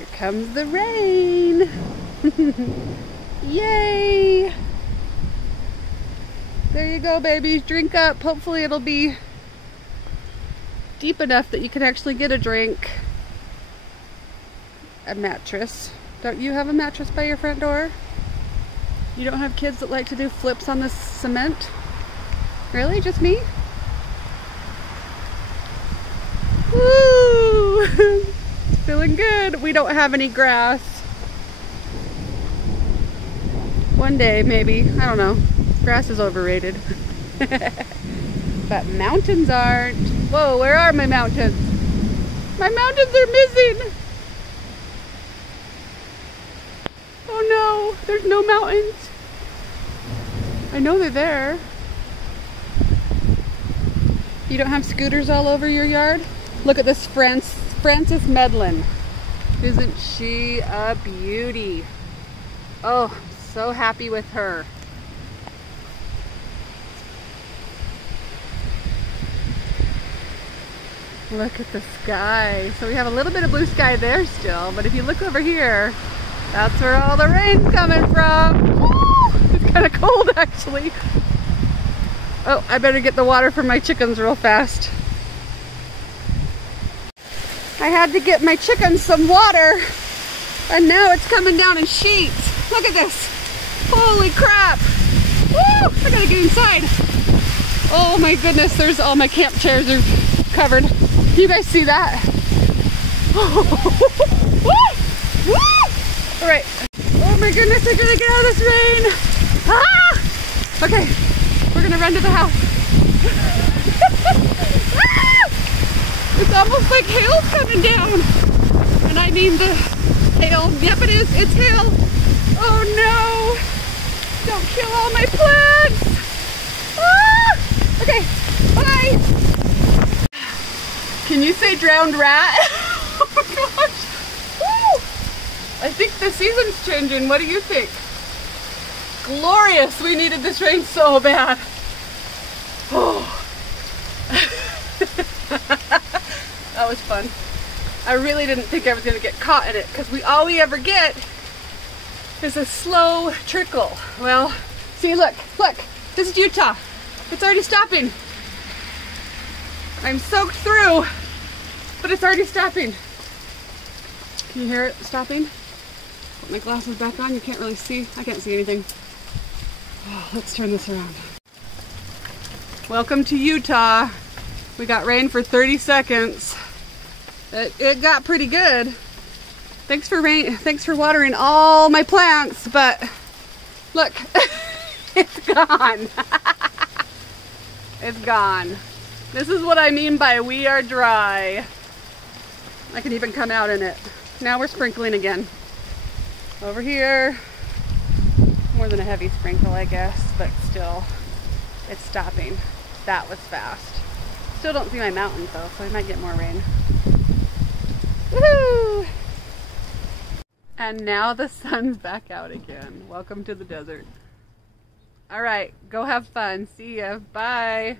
Here comes the rain. Yay! There you go, babies. Drink up. Hopefully it'll be deep enough that you can actually get a drink. A mattress. Don't you have a mattress by your front door? You don't have kids that like to do flips on the cement? Really? Just me? Woo! Feeling good. We don't have any grass. One day, maybe. I don't know. Grass is overrated. But mountains aren't. Whoa, where are my mountains? My mountains are missing. Oh no, there's no mountains. I know they're there. You don't have scooters all over your yard? Look at this Frances Medlin. Isn't she a beauty? Oh, so happy with her. Look at the sky. So we have a little bit of blue sky there still, but if you look over here, that's where all the rain's coming from. Woo! It's kind of cold actually. Oh, I better get the water for my chickens real fast. I had to get my chickens some water, and now it's coming down in sheets. Look at this. Holy crap. Woo! I gotta get inside. Oh my goodness, there's all my camp chairs are covered. Can you guys see that? Woo! All right. Oh my goodness, I gotta get out of this rain. Ah! Okay, we're gonna run to the house. Ah! It's almost like hail's coming down. And I mean the hail. Yep, it is. It's hail. Oh no! Don't kill all my plants. Ah! Okay, bye. Can you say drowned rat? Oh gosh. Woo! I think the season's changing. What do you think? Glorious. We needed this rain so bad. Oh. That was fun. I really didn't think I was going to get caught in it because all we ever get is a slow trickle. Well, see, look. This is Utah. It's already stopping. I'm soaked through, but it's already stopping. Can you hear it stopping? Put my glasses back on. You can't really see. I can't see anything. Oh, let's turn this around. Welcome to Utah. We got rain for 30 seconds. It got pretty good. Thanks for watering all my plants, but look, it's gone. It's gone. This is what I mean by we are dry. I can even come out in it. Now we're sprinkling again. Over here, more than a heavy sprinkle, I guess, but still, it's stopping. That was fast. Still don't see my mountains though, so I might get more rain. Woohoo! And now the sun's back out again. Welcome to the desert. All right, go have fun. See ya. Bye.